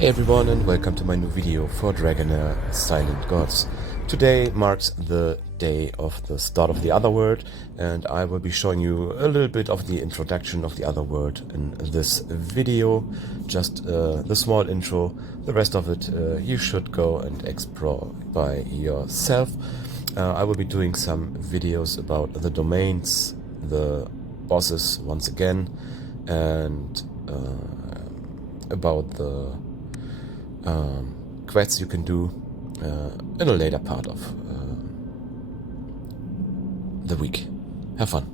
Hey everyone, and welcome to my new video for Dragonair Silent Gods. Today marks the day of the start of the Otherworld, and I will be showing you a little bit of the introduction of the Otherworld in this video. Just the small intro. The rest of it you should go and explore by yourself. I will be doing some videos about the domains, the bosses once again, and about the quests you can do in a later part of the week. Have fun.